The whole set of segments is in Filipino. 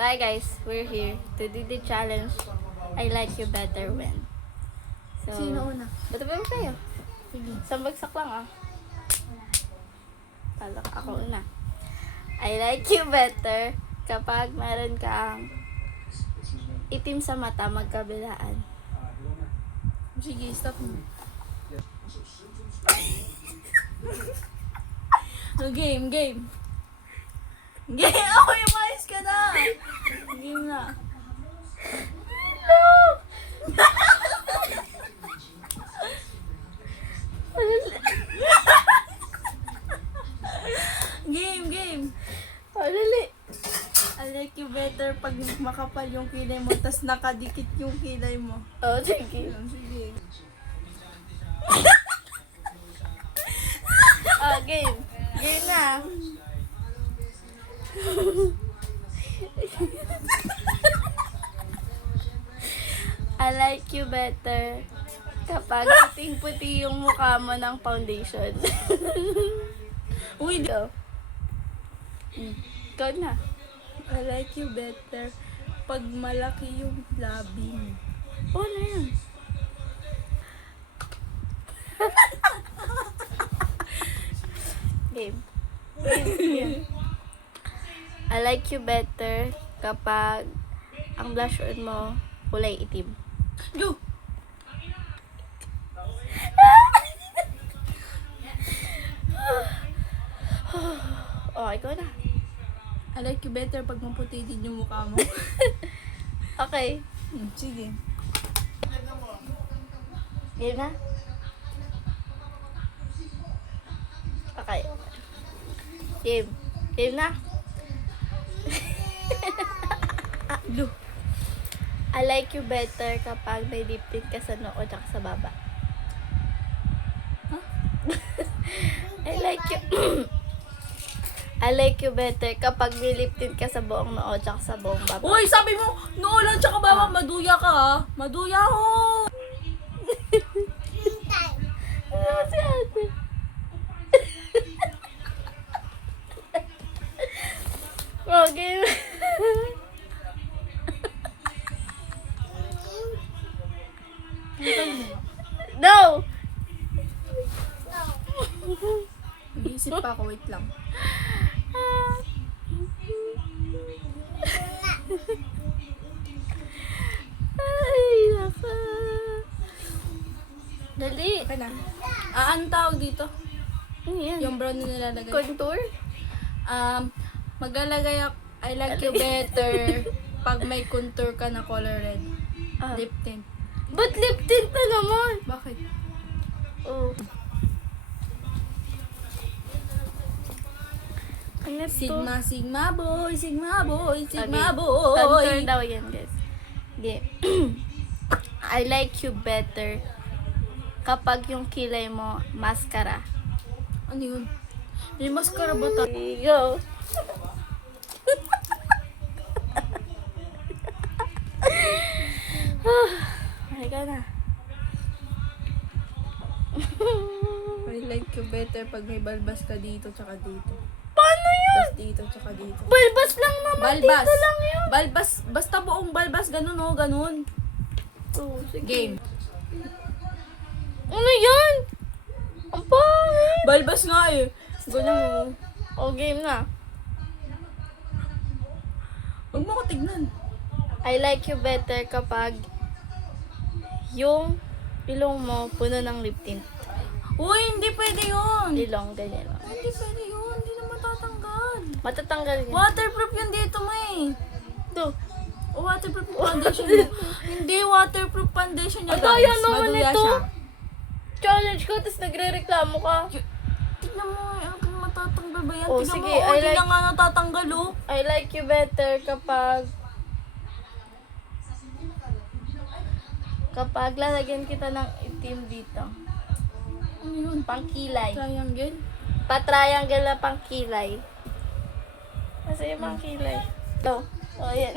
So hi guys, we're here to do the challenge I like you better when. So, Sino una? ba't ba kayo? Sige. Isang bagsak lang Palak ako una. I like you better kapag meron kang itim sa mata magkabilaan. Sige, stop mo. Game. Game! Oh, umayos ka na! Game na. Game! Oh, dali. I like you better pag makapal yung kilay mo tas nakadikit yung kilay mo. Oh, sige. Sige. Oh, game. Game na. I like you better kapag puting-puti yung mukha mo ng foundation. Uy, Go. Ikaw na. I like you better pag malaki yung labi mo. Oh, ano yan? Game. Game. I like you better kapag ang blush on mo kulay itim. Go! Oh, ikaw na. I like you better pag maputi din yung mukha mo. Okay. Sige. Game na? Okay. Game. Game na? Go! I like you better kapag may lip tint ka sa noo at sa baba. Huh? I like you I like you better kapag may lip tint ka sa buong noo at sa buong baba. Uy, sabi mo, noo lang tsaka baba, maduya ka ha. Maduya ho! Ano si ate? Okay. No! Mag-iisip pa ako, wait lang. Ay, naka. Dali. Okay na. Ang tawag dito? Ano yan? Yung brown na nilalagay. Contour? Maglalagay ako, I like you better pag may contour ka na color red. Ah. Lip tint. Ba't lip tint na naman? Bakit? Oh. Ano to? Sigma boy, Sigma boy. Contour daw yan, guys. Okay. I like you better kapag yung kilay mo mascara. Ano yun? May mascara ba ta? Okay, go. Ay ka na. I like you better pag may balbas ka dito tsaka dito. Paano yun? Tapos dito tsaka dito. Balbas lang naman. Balbas. Dito lang yun. Balbas. Basta buong balbas. Ganun o, ganun. Oh, sige. Game. Ano yan? Ang pangit. Balbas nga eh. Ganun o. Oh, game na. Huwag mo ko tignan. I like you better kapag yung ilong mo puno ng lip tint. Uy, hindi pwede yun. Ilong, ganyan lang. Hindi pwede yun. Hindi na matatanggal. Matatanggal yun. Waterproof yun dito mo eh. Ito. O, waterproof foundation mo. Hindi, waterproof foundation niya, Ay, guys. kaya naman Maduya ito. siya. Challenge ko, tapos nagre-reklamo ka. Tignan mo, kung matatanggal ba yan? Oh, Tignan sige, mo, I hindi like- na nga natatanggal, oh. I like you better kapag lalagyan kita ng itim dito. Ano yun? Pangkilay. Triangle? Pa-triangle na pangkilay. Kasi yung pangkilay. Ito. Oh, yan.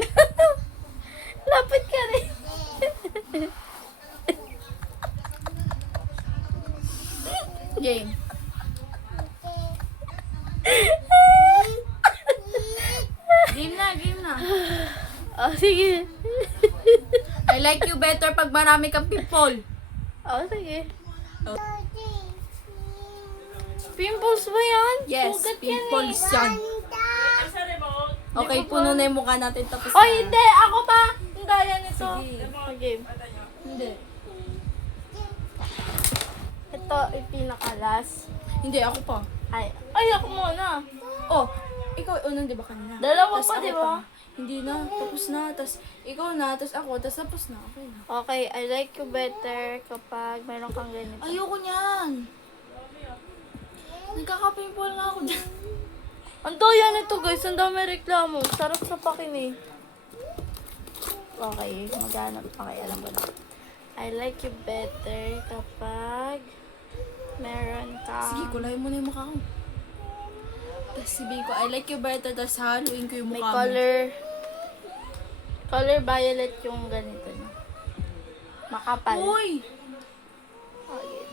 Lapit ka rin. Game. Game na, game na. Oh, sige. I like you better pag marami kang pimple. Oh, sige. Pimples ba yan? Yes, Sugat pimples yan yan. Okay, puno na yung mukha natin tapos eh. Oh, hindi! Ako pa! Ang daya nito. Sige. Okay. Hindi. Ito, yung pinaka-last. Hindi, ako pa. Ay, ako muna. Oh, ikaw unang di ba kanina? Dalawa Tas pa, ako di ba? Hindi na, tapos na. Tapos ikaw na, tapos ako, tapos tapos na. Okay na. Okay, I like you better kapag meron kang ganito. Ayoko niyan. Nagkaka-pimple nga ako dyan. Ang daya nito guys, ang dami reklamo. Sarap sa pakinig. Okay, maghanap. Okay, alam ko na. I like you better kapag meron kang... Sige, kulayin mo na yung mukha ko. Tapos sabihin ko, I like you better, tapos haluin ko yung May mukha mo. color violet yung ganito niya. Makapal. Uy! Okay,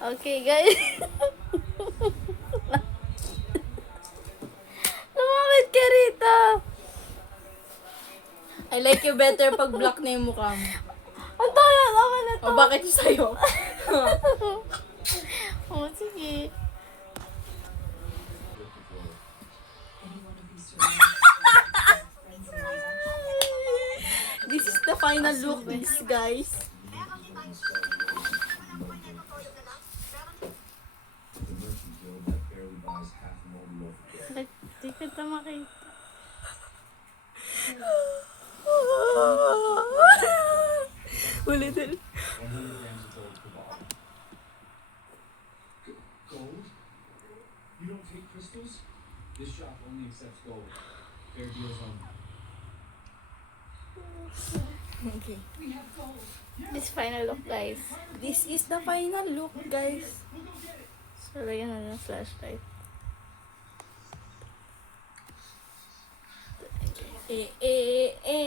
okay guys. Lumapit ka rito. I like you better pag black na yung mukha mo. Ang daya naman na to. O bakit yung sa'yo? Oh, sige. This is the final look, guys. Ba't di ka ta makita? Ulitin. Gold? You don't take crystals? This shop only accepts gold. Fair deals only. Okay. This final look, guys. This is the final look, guys. So, lagyan na ng flashlight. Eh.